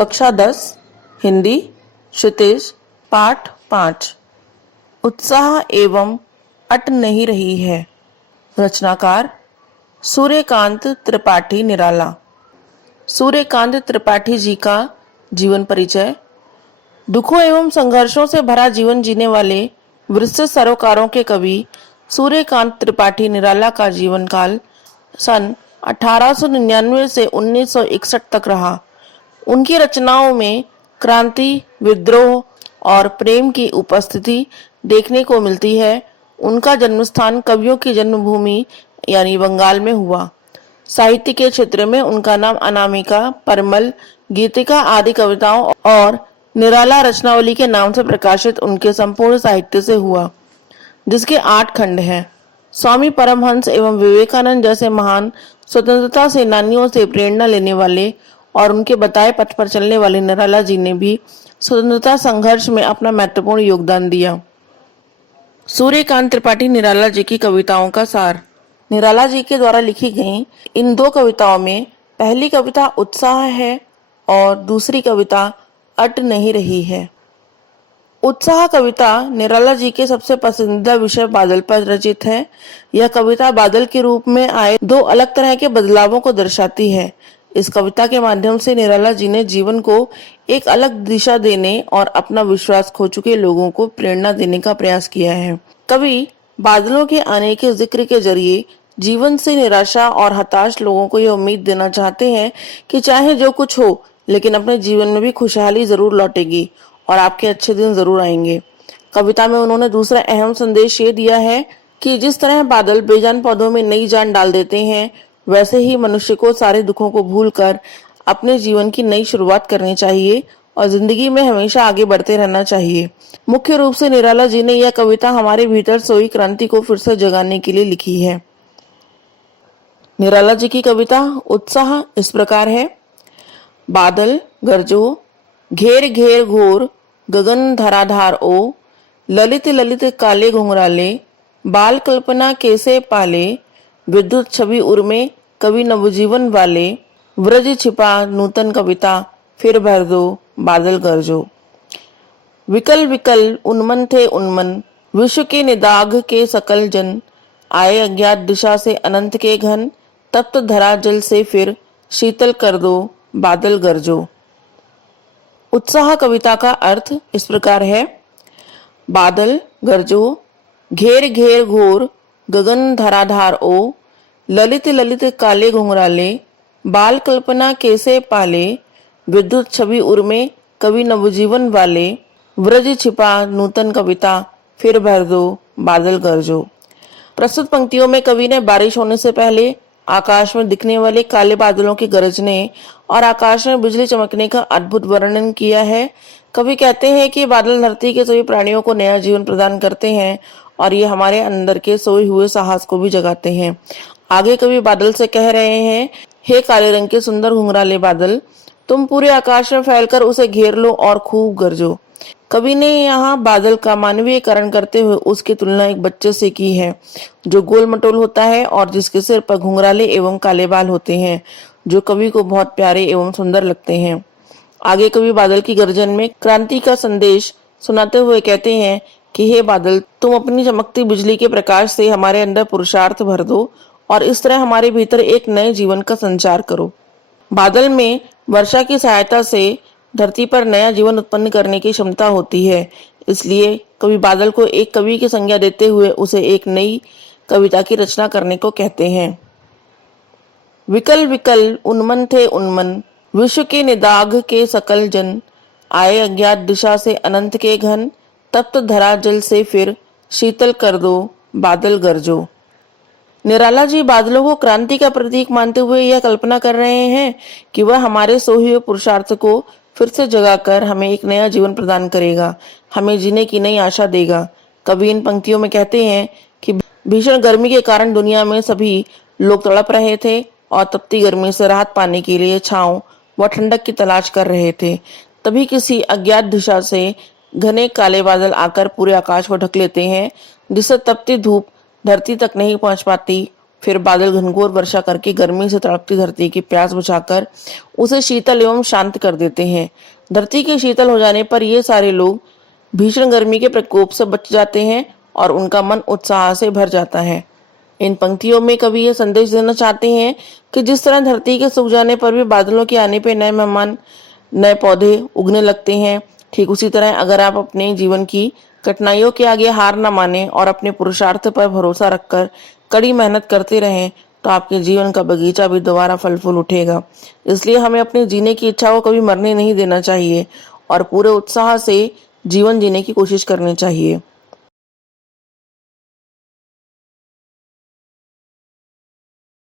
कक्षा 10 हिंदी क्षितिज पाठ 5 उत्साह एवं अट नहीं रही है। रचनाकार सूर्यकांत त्रिपाठी निराला। सूर्यकांत त्रिपाठी जी का जीवन परिचय। दुखों एवं संघर्षों से भरा जीवन जीने वाले विस्तृत सरोकारों के कवि सूर्यकांत त्रिपाठी निराला का जीवन काल सन 1899 से 1961 तक रहा। उनकी रचनाओं में क्रांति, विद्रोह और प्रेम की उपस्थिति देखने को मिलती है। उनका जन्मस्थान कवियों की जन्मभूमि यानी बंगाल में हुआ। साहित्य के क्षेत्र में उनका नाम अनामिका, परिमल, गीतिका आदि कविताओं और निराला रचनावली के नाम से प्रकाशित उनके संपूर्ण साहित्य से हुआ, जिसके 8 खंड हैं। स्वामी परमहंस एवं विवेकानंद जैसे महान स्वतंत्रता सेनानियों से प्रेरणा लेने वाले और उनके बताए पथ पर चलने वाले निराला जी ने भी स्वतंत्रता संघर्ष में अपना महत्वपूर्ण योगदान दिया। सूर्यकांत त्रिपाठी निराला जी की कविताओं का सार। निराला जी के द्वारा लिखी गई इन 2 कविताओं में पहली कविता उत्साह है और दूसरी कविता अट नहीं रही है। उत्साह कविता निराला जी के सबसे पसंदीदा विषय बादल पर रचित है। यह कविता बादल के रूप में आए 2 अलग तरह के बदलावों को दर्शाती है। इस कविता के माध्यम से निराला जी ने जीवन को एक अलग दिशा देने और अपना विश्वास खो चुके लोगों को प्रेरणा देने का प्रयास किया है। कवि बादलों के आने के जिक्र के जरिए जीवन से निराशा और हताश लोगों को यह उम्मीद देना चाहते हैं कि चाहे जो कुछ हो, लेकिन अपने जीवन में भी खुशहाली जरूर लौटेगी और आपके अच्छे दिन जरूर आएंगे। कविता में उन्होंने दूसरा अहम संदेश ये दिया है कि जिस तरह बादल बेजान पौधों में नई जान डाल देते हैं, वैसे ही मनुष्य को सारे दुखों को भूलकर अपने जीवन की नई शुरुआत करनी चाहिए और जिंदगी में हमेशा आगे बढ़ते रहना चाहिए। मुख्य रूप से निराला जी ने यह कविता हमारे भीतर सोई क्रांति को फिर से जगाने के लिए लिखी है। निराला जी की कविता उत्साह इस प्रकार है। बादल गरजो, घेर घेर घोर, गगन धराधार ओ, ललित ललित काले घुंघराले, बाल कल्पना कैसे पाले, विद्युत छवि उर्मे कवि नवजीवन वाले, व्रज छिपा नूतन कविता फिर भर दो बादल गरजो। विकल विकल उन्मन थे उन्मन, विश्व के निदाघ के सकल जन, आए अज्ञात दिशा से अनंत के घन, तप्त धरा जल से फिर शीतल कर दो बादल गरजो। उत्साह कविता का अर्थ इस प्रकार है। बादल गरजो, घेर घेर घोर, गगन धराधार ओ, ललित ललित काले घुंघराले, बाल कल्पना कैसे पाले, विद्युत छवि उर्मे कवि नवजीवन वाले, व्रज छिपा नूतन कविता फिर भर दो बादल गरजो। प्रस्तुत पंक्तियों में कवि ने बारिश होने से पहले आकाश में दिखने वाले काले बादलों के गरजने और आकाश में बिजली चमकने का अद्भुत वर्णन किया है। कवि कहते हैं कि बादल धरती के सभी प्राणियों को नया जीवन प्रदान करते हैं और ये हमारे अंदर के सोए हुए साहस को भी जगाते हैं। आगे कवि बादल से कह रहे हैं, हे काले रंग के सुंदर घुंघराले बादल, तुम पूरे आकाश में फैलकर उसे घेर लो और खूब गरजो। कवि ने यहाँ बादल का मानवीयकरण करते हुए उसकी तुलना एक बच्चे से की है, जो गोल मटोल होता है और जिसके सिर पर घुंघराले एवं काले बाल होते हैं, जो कवि को बहुत प्यारे एवं सुंदर लगते हैं। आगे कवि बादल की गर्जन में क्रांति का संदेश सुनाते हुए कहते हैं कि हे बादल, तुम अपनी चमकती बिजली के प्रकाश से हमारे अंदर पुरुषार्थ भर दो और इस तरह हमारे भीतर एक नए जीवन का संचार करो। बादल में वर्षा की सहायता से धरती पर नया जीवन उत्पन्न करने की क्षमता होती है, इसलिए कवि बादल को एक कवि की संज्ञा देते हुए उसे एक नई कविता की रचना करने को कहते हैं। विकल विकल उन्मन थे उन्मन, विश्व के निदाघ के सकल जन, आए अज्ञात दिशा से अनंत के घन, तप्त धरा जल से फिर शीतल कर दो बादल गरजो। निराला जी बादलों को क्रांति का प्रतीक मानते हुए यह कल्पना कर रहे हैं कि वह हमारे सोए हुए पुरुषार्थ को फिर से जगाकर हमें एक नया जीवन प्रदान करेगा, हमें जीने की नई आशा देगा। कवि इन पंक्तियों में कहते हैं कि भीषण गर्मी के कारण दुनिया में सभी लोग तड़प रहे थे और तपती गर्मी से राहत पाने के लिए छांव व ठंडक की तलाश कर रहे थे। तभी किसी अज्ञात दिशा से घने काले बादल आकर पूरे आकाश को ढक लेते हैं, जिससे तपती धूप धरती तक नहीं पहुंच पाती फिर बादल घनघोर वर्षा करके गर्मी से तड़पती धरती की प्यास बुझाकर उसे शीतल एवं शांत कर देते हैं। धरती के शीतल हो जाने पर ये सारे लोग भीषण गर्मी के प्रकोप से बच जाते हैं और उनका मन उत्साह से भर जाता है। इन पंक्तियों में कवि ये संदेश देना चाहते हैं कि जिस तरह धरती के सूख जाने पर भी बादलों के आने पर नए मेहमान, नए पौधे उगने लगते हैं, ठीक उसी तरह अगर आप अपने जीवन की कठिनाइयों के आगे हार न माने और अपने पुरुषार्थ पर भरोसा रखकर कड़ी मेहनत करते रहें तो आपके जीवन का बगीचा भी दोबारा फल फूल उठेगा। इसलिए हमें अपने जीने की इच्छा को कभी मरने नहीं देना चाहिए और पूरे उत्साह से जीवन जीने की कोशिश करनी चाहिए।